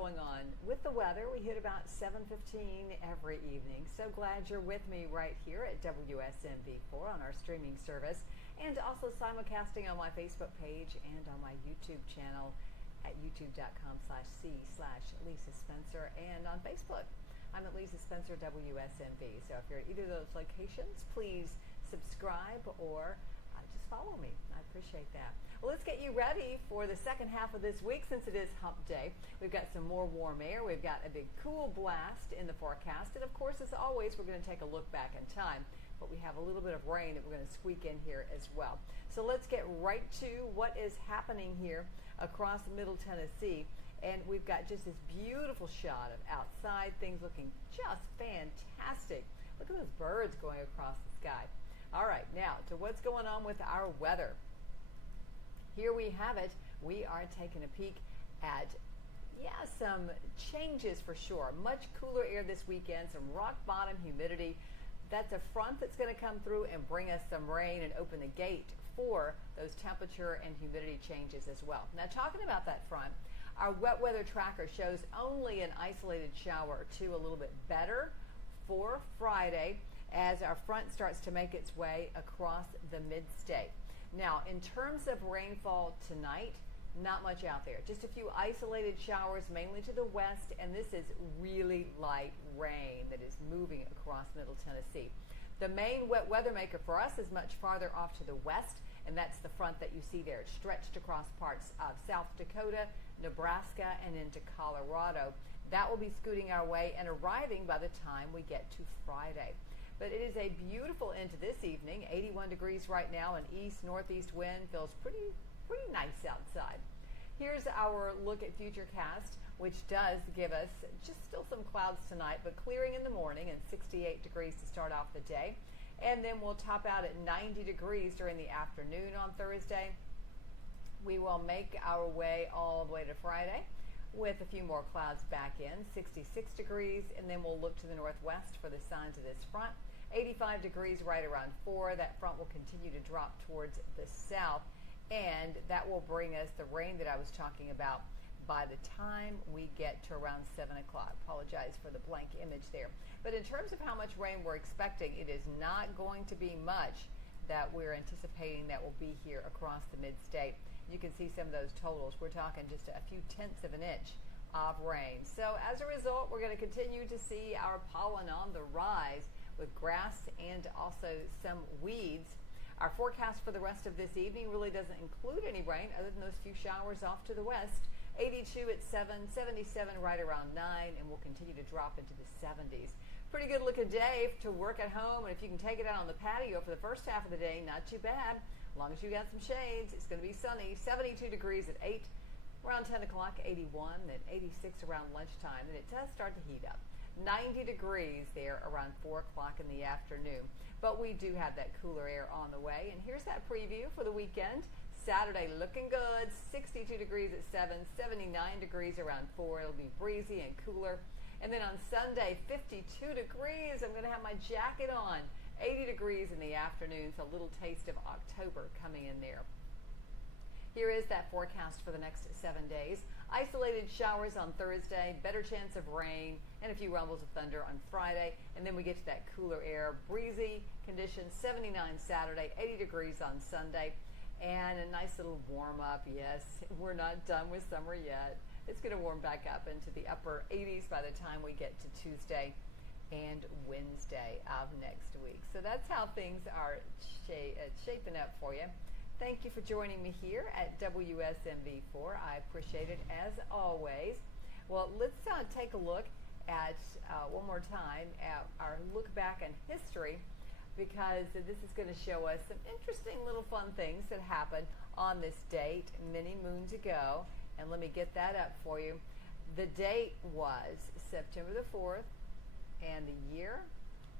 going on with the weather. We hit about 7:15 every evening. So glad you're with me right here at WSMV4 on our streaming service, and also simulcasting on my Facebook page and on my YouTube channel at youtube.com/c/Lisa Spencer, and on Facebook. I'm at Lisa Spencer WSMV. So if you're at either of those locations, please subscribe or just follow me. I appreciate that. Well, let's get you ready for the second half of this week since it is hump day. We've got some more warm air. We've got a big cool blast in the forecast. And of course, as always, we're going to take a look back in time. But we have a little bit of rain that we're going to squeak in here as well. So let's get right to what is happening here across Middle Tennessee. And we've got just this beautiful shot of outside, things looking just fantastic. Look at those birds going across the sky. All right, now to what's going on with our weather. Here we have it. We are taking a peek at, some changes for sure. Much cooler air this weekend, some rock bottom humidity. That's a front that's going to come through and bring us some rain and open the gate for those temperature and humidity changes as well. Now, talking about that front, our wet weather tracker shows only an isolated shower or two, a little bit better for Friday, as our front starts to make its way across the mid-state. Now, in terms of rainfall tonight, not much out there. Just a few isolated showers, mainly to the west, and this is really light rain that is moving across Middle Tennessee. The main wet weather maker for us is much farther off to the west, and that's the front that you see there. It's stretched across parts of South Dakota, Nebraska, and into Colorado. That will be scooting our way and arriving by the time we get to Friday. But it is a beautiful end to this evening. 81 degrees right now, an east-northeast wind. Feels pretty nice outside. Here's our look at Futurecast, which does give us just still some clouds tonight, but clearing in the morning and 68 degrees to start off the day. And then we'll top out at 90 degrees during the afternoon on Thursday. We will make our way all the way to Friday with a few more clouds back in, 66 degrees, and then we'll look to the northwest for the signs of this front. 85 degrees right around 4. That front will continue to drop towards the south, and that will bring us the rain that I was talking about by the time we get to around 7 o'clock. Apologize for the blank image there. But in terms of how much rain we're expecting, it is not going to be much that we're anticipating that will be here across the mid-state. You can see some of those totals. We're talking just a few tenths of an inch of rain. So as a result, we're going to continue to see our pollen on the rise with grass and also some weeds. Our forecast for the rest of this evening really doesn't include any rain other than those few showers off to the west. 82 at 7, 77 right around 9, and we'll continue to drop into the 70s. Pretty good looking day to work at home, and if you can take it out on the patio for the first half of the day, not too bad. As long as you got some shades, it's going to be sunny. 72 degrees at 8, around 10 o'clock, 81, then 86 around lunchtime, and it does start to heat up. 90 degrees there around 4 o'clock in the afternoon. But we do have that cooler air on the way. And here's that preview for the weekend. Saturday looking good, 62 degrees at 7, 79 degrees around 4. It'll be breezy and cooler. And then on Sunday, 52 degrees. I'm going to have my jacket on. 80 degrees in the afternoon, so a little taste of October coming in there. Here is that forecast for the next 7 days. Isolated showers on Thursday, better chance of rain, and a few rumbles of thunder on Friday. And then we get to that cooler air, breezy conditions, 79 Saturday, 80 degrees on Sunday, and a nice little warm up. Yes, we're not done with summer yet. It's going to warm back up into the upper 80s by the time we get to Tuesday and Wednesday of next week. So that's how things are shaping up for you. Thank you for joining me here at WSMV4. I appreciate it as always. Well, let's take a look at, one more time, at our look back in history, because this is going to show us some interesting little fun things that happened on this date many moons ago. And let me get that up for you. The date was September the 4th, and the year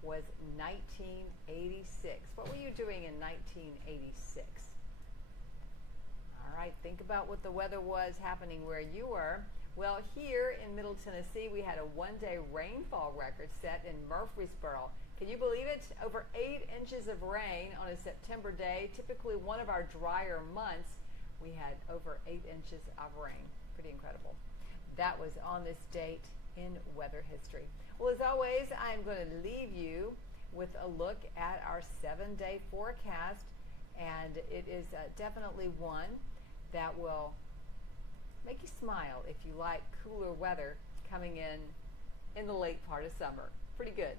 was 1986. What were you doing in 1986? All right, think about what the weather was happening where you were. Well, here in Middle Tennessee, we had a one-day rainfall record set in Murfreesboro. Can you believe it? Over 8 inches of rain on a September day, typically one of our drier months. We had over 8 inches of rain. Pretty incredible. that was on this date in weather history. Well, as always, I'm going to leave you with a look at our 7-day forecast, and it is definitely one that will make you smile if you like cooler weather coming in the late part of summer. Pretty good.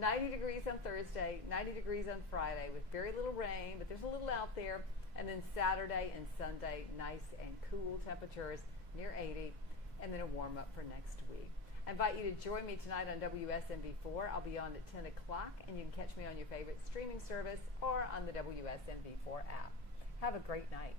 90 degrees on Thursday, 90 degrees on Friday with very little rain, but there's a little out there. And then Saturday and Sunday, nice and cool temperatures near 80, and then a warm up for next week. I invite you to join me tonight on WSMV4. I'll be on at 10 o'clock, and you can catch me on your favorite streaming service or on the WSMV4 app. Have a great night.